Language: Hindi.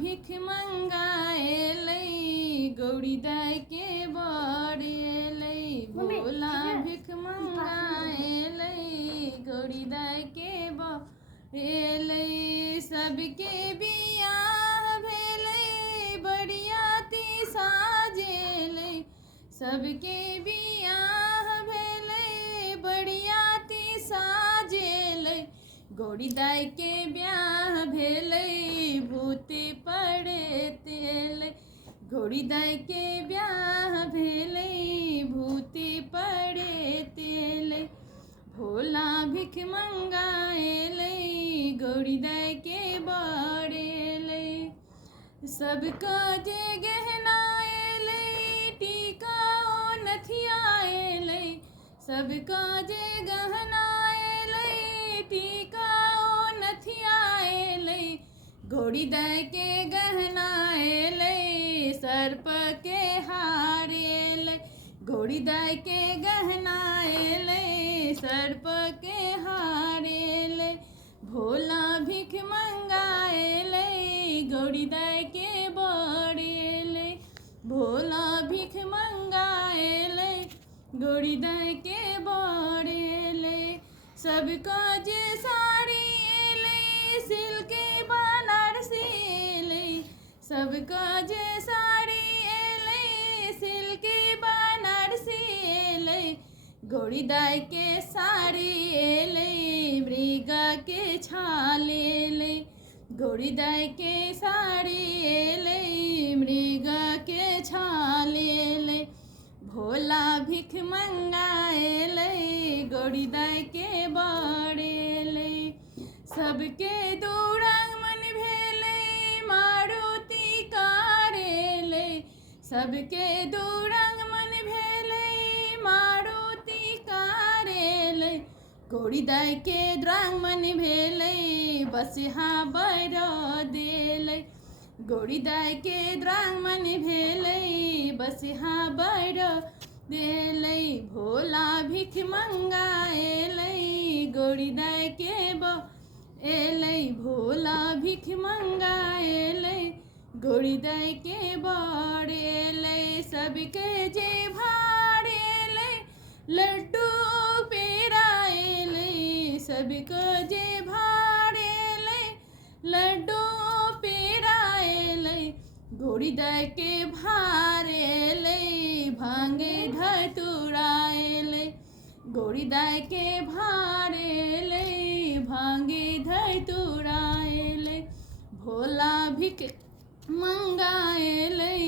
भिख मंगाएलै गौरी दाई के बड़ेलै भोला भिख मंगाएलै गौरी दाई के बड़ेलै सबके बियाह भेलै बरियाती साजेलै सबके बियाह भेलै बरियाती साजेलै गौरी दाई के ब्याह भेलै भूति पड़ेतेलै गौरी दाई के ब्याह भेलै भूति पड़ेतेलै भोला भिख मंगाएलै गौरी दाई के बड़ेलै सबका जे गहना एलै टीका ओ नथिया एलै सबका जे गहना एलै टीका ओ नथिया एलै गौरी दाई के गहना एलै सर्प के हार एलै गौरी दाई के गहना एलै सर्प के हार एलै भोला भिख मंगाएलै गौरी दाई के बड़ेलै भोला भिख मंगाएलै गौरी दाई के बड़ेलै सबका जे साड़ी एलै सिल्क बनारसी एलै सबका जे साड़ी एलै सिल्क बनारसी एलै गौरी दाई के साड़ी एलै मृगा के छाल एलै गौरी दाई के साड़ी एलै मृगा के छाल एलै भोला भिख मंगाएलै गौरी दाई के बड़ेलै सबके दू रंग मन भेलै मारुति कार एलै सबके दू रंग मन भेलै मारुति कार एलै गौरी दाई के रंग मन भेलै बसिहा बरद एलै गौरी दाई के रंग मन भेलै बसिहा बरद एलै भोला भिख मंगाएलै गौरी दाई के बड़ेलै भोला भिख मंगाएलै गौरी दाई के बड़ेलै सबके जे भार एलै लड्डू पेड़ा एलै सबके जे भार एलै लड्डू पेड़ा एलै गौरी दाई के भार एलै भांग धतूरा एलै गौरी दाई के भार एलै भांग धतूरा एलै भोला भिख मंगाएलै